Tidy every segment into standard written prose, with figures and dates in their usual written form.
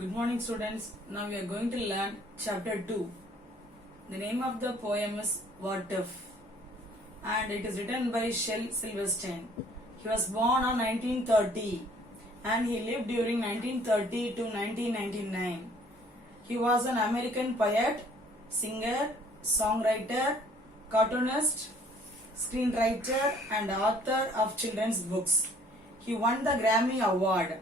Good morning, students. Now we are going to learn chapter 2. The name of the poem is What If? And it is written by Shel Silverstein. He was born on 1930 and he lived during 1930 to 1999. He was an American poet, singer, songwriter, cartoonist, screenwriter, and author of children's books. He won the Grammy Award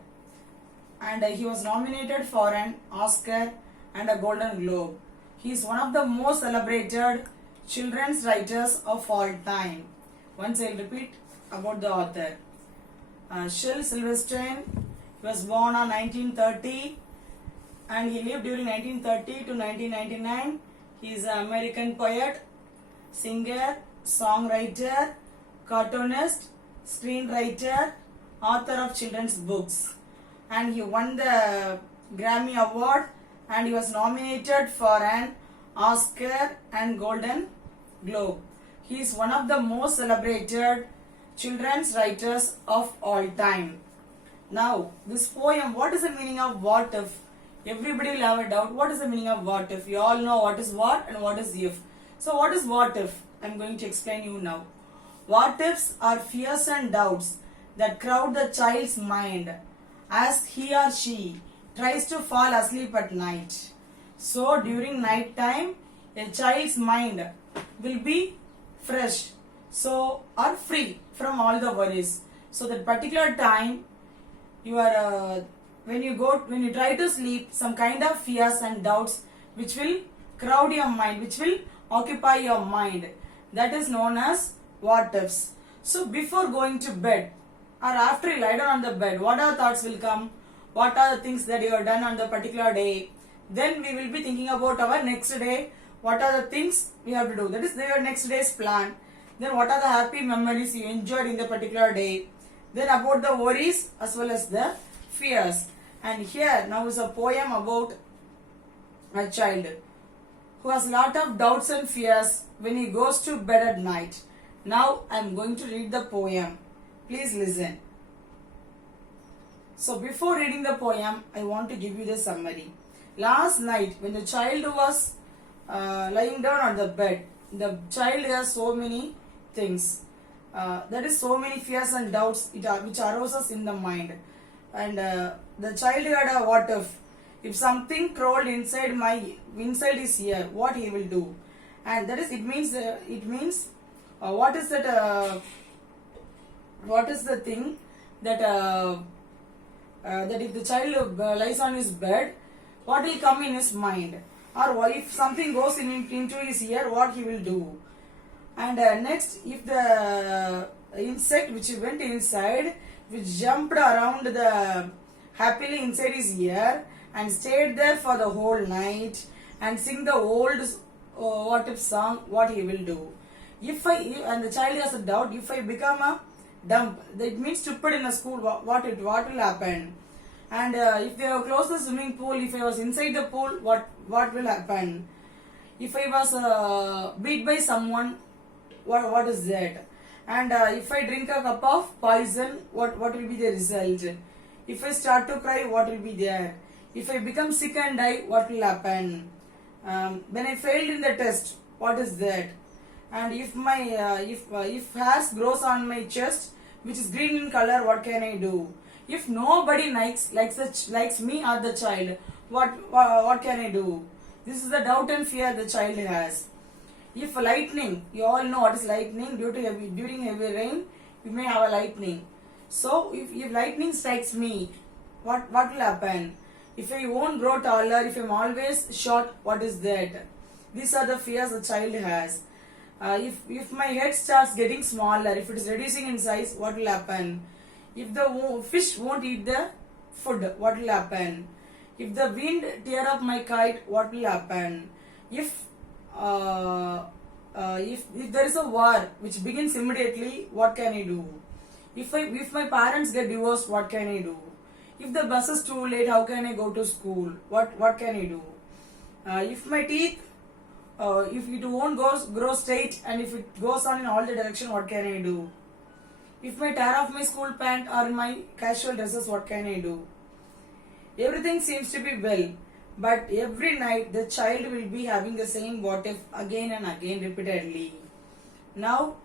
and he was nominated for an Oscar and a Golden Globe. He is one of the most celebrated children's writers of all time. Once I will repeat about the author. Shel Silverstein was born on 1930 and he lived during 1930 to 1999. He is an American poet, singer, songwriter, cartoonist, screenwriter, author of children's books. And he won the Grammy Award and he was nominated for an Oscar and Golden Globe. He is one of the most celebrated children's writers of all time. Now, this poem, what is the meaning of what if? Everybody will have a doubt. What is the meaning of what if? You all know what is what and what is if. So, what is what if? I am going to explain you now. What ifs are fears and doubts that crowd the child's mind as he or she tries to fall asleep at night. So during night time, a child's mind will be fresh, so or free from all the worries. So that particular time, you are when you try to sleep, some kind of fears and doubts which will crowd your mind, which will occupy your mind. That is known as what ifs. So before going to bed, or after you lie down on the bed, what are thoughts will come? What are the things that you have done on the particular day? Then we will be thinking about our next day. What are the things we have to do? That is your next day's plan. Then what are the happy memories you enjoyed in the particular day? Then about the worries as well as the fears. And here now is a poem about a child who has lot of doubts and fears when he goes to bed at night. Now I am going to read the poem. Please listen. So before reading the poem, I want to give you the summary. Last night, when the child was lying down on the bed, the child has so many things. That is so many fears and doubts which arises in the mind. And the child had a what if something crawled inside his ear, what he will do? And that is it means what is that? What is the thing that that if the child lies on his bed, what will come in his mind, or if something goes into his ear, what he will do? And next, if the insect which went inside, which jumped around happily inside his ear and stayed there for the whole night and sing the old what if song, what he will do? And the child has a doubt, if I become a dump, that means stupid in a school, what will happen? And if they have closed the swimming pool, if I was inside the pool, what will happen? If I was beat by someone, what is that? And if I drink a cup of poison, what will be the result? If I start to cry, what will be there? If I become sick and die, what will happen? When I failed in the test, what is that? And if my if hairs grows on my chest, which is green in color, what can I do? If nobody likes me or the child, what can I do? This is the doubt and fear the child has. If lightning, you all know what is lightning. During heavy rain, you may have a lightning. So if lightning strikes me, what will happen? If I won't grow taller, if I'm always short, what is that? These are the fears the child has. If my head starts getting smaller, if it is reducing in size, what will happen? If the fish won't eat the food, what will happen? If the wind tear up my kite, what will happen? If there is a war which begins immediately, what can I do? If my parents get divorced, what can I do? If the bus is too late, how can I go to school? What can I do? If my teeth if it won't grow straight and if it goes on in all the direction, what can I do? If I tear off my school pant or my casual dresses, what can I do? Everything seems to be well, but every night the child will be having the same what if again and again repeatedly. Now,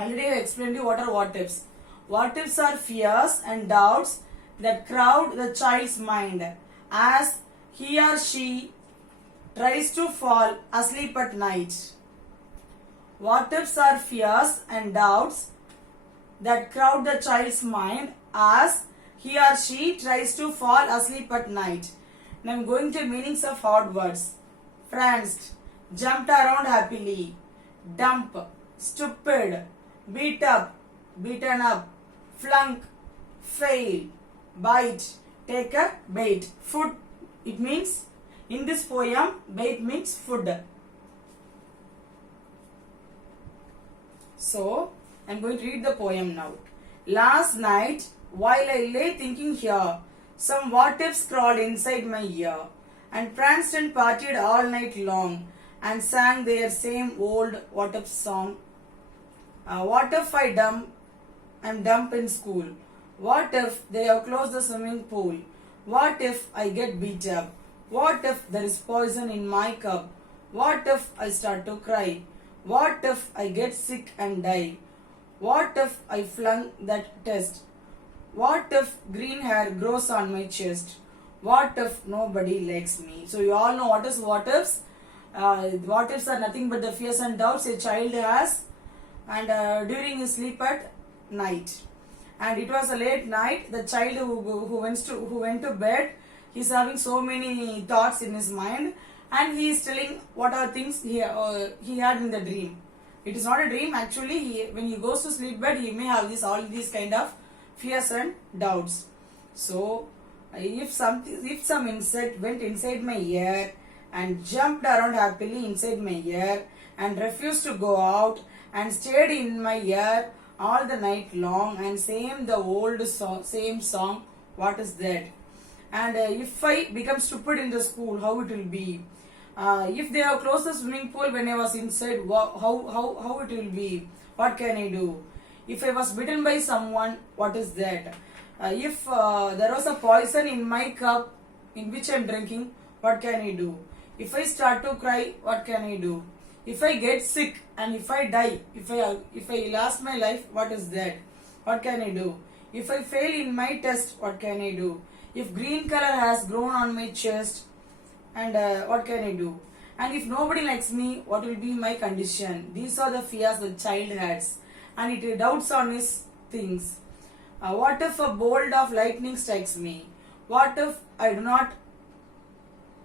already I explained you what are what ifs. What ifs are fears and doubts that crowd the child's mind as he or she tries to fall asleep at night. What ifs are fears and doubts that crowd the child's mind as he or she tries to fall asleep at night. Now I'm going to meanings of hard words. Pranced, jumped around happily, dump, stupid, beat up, beaten up, flunk, fail, bite, take a bait. Food, it means, in this poem, bait means food. So, I am going to read the poem now. Last night, while I lay thinking here, some what ifs crawled inside my ear and pranced and partied all night long and sang their same old what if song. What if I'm dump in school? What if they have closed the swimming pool? What if I get beat up? What if there is poison in my cup? What if I start to cry? What if I get sick and die? What if I flunk that test? What if green hair grows on my chest? What if nobody likes me? So you all know what is what ifs. What ifs are nothing but the fears and doubts a child has and during his sleep at night. And it was a late night. The child who went to bed, he's having so many thoughts in his mind, and he is telling what are things he had in the dream. It is not a dream actually. When he goes to sleep bed, he may have all these kind of fears and doubts. So if some insect went inside my ear and jumped around happily inside my ear and refused to go out and stayed in my ear all the night long and same same song, what is that? And if I become stupid in the school, how it will be? If they have closed the swimming pool when I was inside, how it will be? What can I do? If I was bitten by someone, what is that? If there was a poison in my cup in which I am drinking, what can I do? If I start to cry, what can I do? If I get sick and if I die, if I lost my life, what is that? What can I do? If I fail in my test, what can I do? If green color has grown on my chest, and what can I do? And if nobody likes me, what will be my condition? These are the fears the child has, and it doubts on his things. What if a bolt of lightning strikes me? What if I do not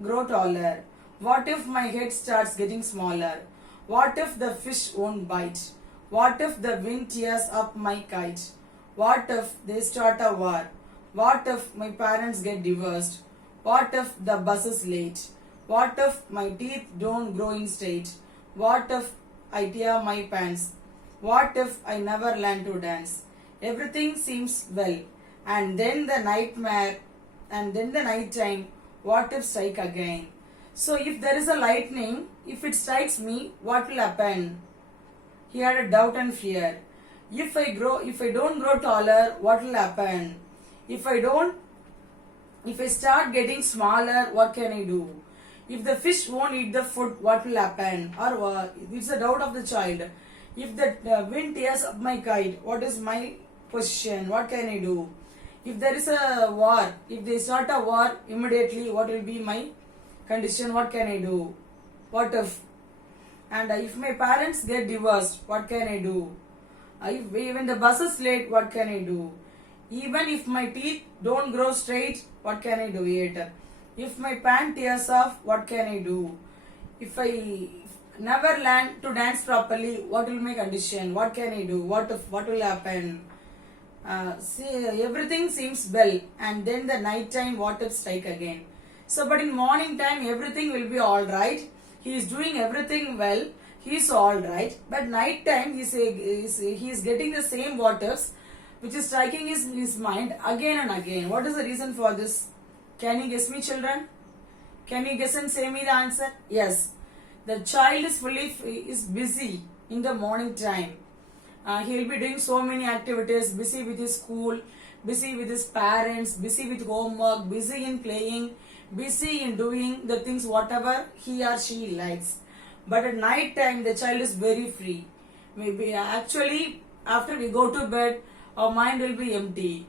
grow taller? What if my head starts getting smaller? What if the fish won't bite? What if the wind tears up my kite? What if they start a war? What if my parents get divorced? What if the bus is late? What if my teeth don't grow in straight? What if I tear my pants? What if I never learn to dance? Everything seems well. And then the nightmare, and then the night time, what if strike again? So if there is a lightning, if it strikes me, what will happen? He had a doubt and fear. If I don't grow taller, what will happen? If I start getting smaller, what can I do? If the fish won't eat the food, what will happen? Or it's a doubt of the child. If the wind tears up my kite, what is my position? What can I do? If there is a war, if they start a war immediately, what will be my condition? What can I do? What if? And if my parents get divorced, what can I do? If even the bus is late, what can I do? Even if my teeth don't grow straight, what can I do yet? If my pant tears off, what can I do? If I never learn to dance properly, what will my condition? What can I do? What will happen? See, everything seems well, and then the night time, what if strike again? So, but in morning time, everything will be all right. He is doing everything well. He is all right. But night time, he is getting the same what ifs, which is striking his mind again and again. What is the reason for this? Can you guess me, children? Can you guess and say me the answer? Yes. The child is busy in the morning time. He will be doing so many activities, busy with his school, busy with his parents, busy with homework, busy in playing, busy in doing the things whatever he or she likes. But at night time, the child is very free. Maybe actually after we go to bed, our mind will be empty.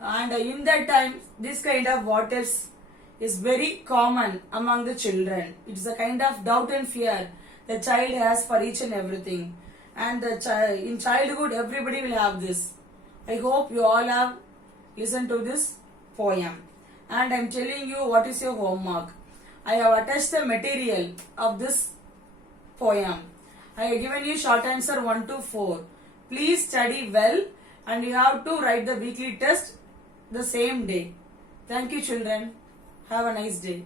And in that time, this kind of what ifs is very common among the children. It's a kind of doubt and fear the child has for each and everything. And in childhood, everybody will have this. I hope you all have listened to this poem. And I'm telling you what is your homework. I have attached the material of this poem. I have given you short answer 1 to 4. Please study well and you have to write the weekly test the same day. Thank you children. Have a nice day.